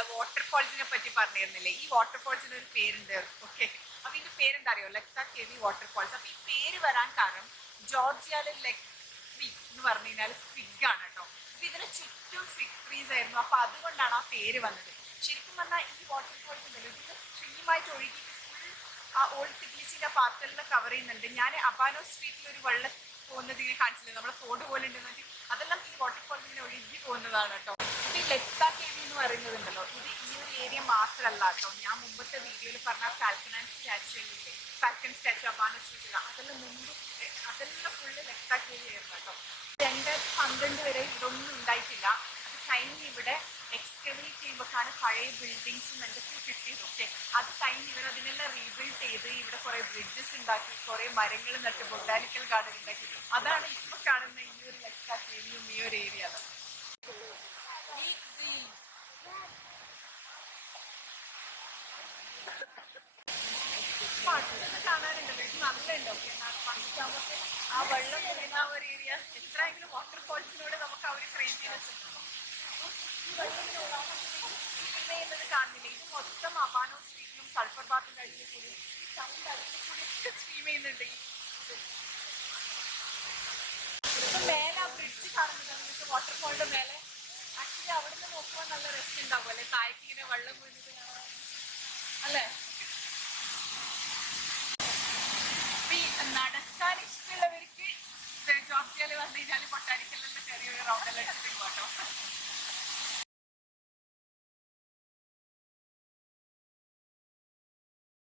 നമ്മള് വാട്ടർഫോൾസിനെ പറ്റി പറഞ്ഞിരുന്നില്ലേ? ഈ വാട്ടർഫോൾസിന് ഒരു പേരുണ്ട്. ഓക്കെ, അപ്പൊ ഇതിന്റെ പേരെന്താ അറിയോ? ലെക്ത കേവി വാട്ടർഫോൾസ്. അപ്പൊ ഈ പേര് വരാൻ കാരണം ജോർജിയയിലെ ലെക് ട്രീ എന്ന് പറഞ്ഞു കഴിഞ്ഞാൽ ഫിഗ് ആണ് കേട്ടോ. അപ്പൊ ഇതിന് ചുറ്റും ഫിഗ് ട്രീസ് ആയിരുന്നു. അപ്പൊ അതുകൊണ്ടാണ് ആ പേര് വന്നത്. ശരിക്കും പറഞ്ഞാൽ ഈ വാട്ടർഫോൾസ് ഉണ്ടല്ലോ, ഇതിന്റെ സ്ട്രീമായിട്ട് ഒഴുകിയിട്ട് ഫുൾ ആ ഓൾഡ് ടിബിലിസിന്റെ പാർട്ടെല്ലാം കവർ ചെയ്യുന്നുണ്ട്. ഞാൻ അബാനോ സ്ട്രീറ്റിൽ ഒരു വെള്ളം പോകുന്നത് ഇങ്ങനെ കാണിച്ചില്ലേ, നമ്മളെ തോട് പോലെ ഉണ്ടെന്ന്. അതെല്ലാം ഈ വാട്ടർഫോൾസ് ഇങ്ങനെ ഒഴുകി പോകുന്നതാണ് കേട്ടോ. ഈ ലെക്ത കേവി എന്ന് പറയുന്നതുണ്ടല്ലോ, ഇത് ഈ ഒരു ഏരിയ മാത്രമല്ല കേട്ടോ. ഞാൻ മുമ്പത്തെ വീഡിയോയിൽ പറഞ്ഞ ഫാൽക്കൺ ആൻഡ് സ്റ്റാച്യു ഇല്ലേ, ഫാൽക്കൺ സ്റ്റാച്യു അബാനോ സ്ട്രീറ്റിൽ, അതെല്ലാം മുമ്പ് അതെല്ലാം ഫുള്ള് ലെക്ത കേവി ആയിരുന്നു കേട്ടോ. 2012 വരെ ഇതൊന്നും ഉണ്ടായിട്ടില്ല. അത് കഴിഞ്ഞ് ഇവിടെ എക്സ്കവേറ്റ് ചെയ്യുമ്പോഴാണ് പഴയ ബിൽഡിങ്സും എന്തൊക്കെ കിട്ടിയത്. ഓക്കെ, അത് കഴിഞ്ഞ് ഇവർ അതിനെല്ലാം റീബിൽഡ് ചെയ്ത് ഇവിടെ കുറെ ബ്രിഡ്ജസ് ഉണ്ടാക്കി, കുറെ മരങ്ങൾ നട്ട്, ബൊട്ടാനിക്കൽ ഗാർഡൻ ഉണ്ടാക്കി. അതാണ് ഇപ്പൊ കാണുന്ന ഈ ഒരു ലെക്ത കേവിയും ഈ ഒരു ഏരിയ. കാണാനുണ്ടല്ലോ, ഇത് നല്ല ഉണ്ട്. ഓക്കെ, നമുക്ക് ആ വെള്ളം വീഴുന്ന ആ ഒരു ഏരിയ, എത്രയെങ്കിലും വാട്ടർഫോൾസിനോട് നമുക്ക് ആ ഒരു ക്രേസിനെസ് ഉണ്ടല്ലോ. ഈ വെള്ളം ചെയ്യുന്നത് കാണുന്നില്ലേ? ഇത് മൊത്തം അബാനോ സ്ട്രീറ്റിലും സൾഫർ ബാത്തിന്റെ അടിയിൽ കൂടി, ഈ ടൗണിന്റെ അടിയിൽ കൂടി ഒക്കെ സ്ട്രീം ചെയ്യുന്നുണ്ട്. ഇപ്പൊ മേലെ ആ ബ്രിഡ്ജ് കാണുന്നത് നിങ്ങൾക്ക്, വാട്ടർഫോളിന്റെ മേലെ. ആക്ച്വലി അവിടെ നിന്ന് നോക്കുമ്പോൾ നല്ല രസം ഉണ്ടാവും അല്ലെ, താഴേക്ക് ഇങ്ങനെ വെള്ളം വീഴുന്നത് കാണാൻ അല്ലേ? നടക്കാൻ ഇഷ്ടമുള്ളവർക്ക് ജോർജിയയിൽ വന്നു കഴിഞ്ഞാൽ ബൊട്ടാനിക്കലെല്ലാം ചെറിയൊരു റൗണ്ടെല്ലാം എടുത്തിട്ട് പോകാട്ടോ.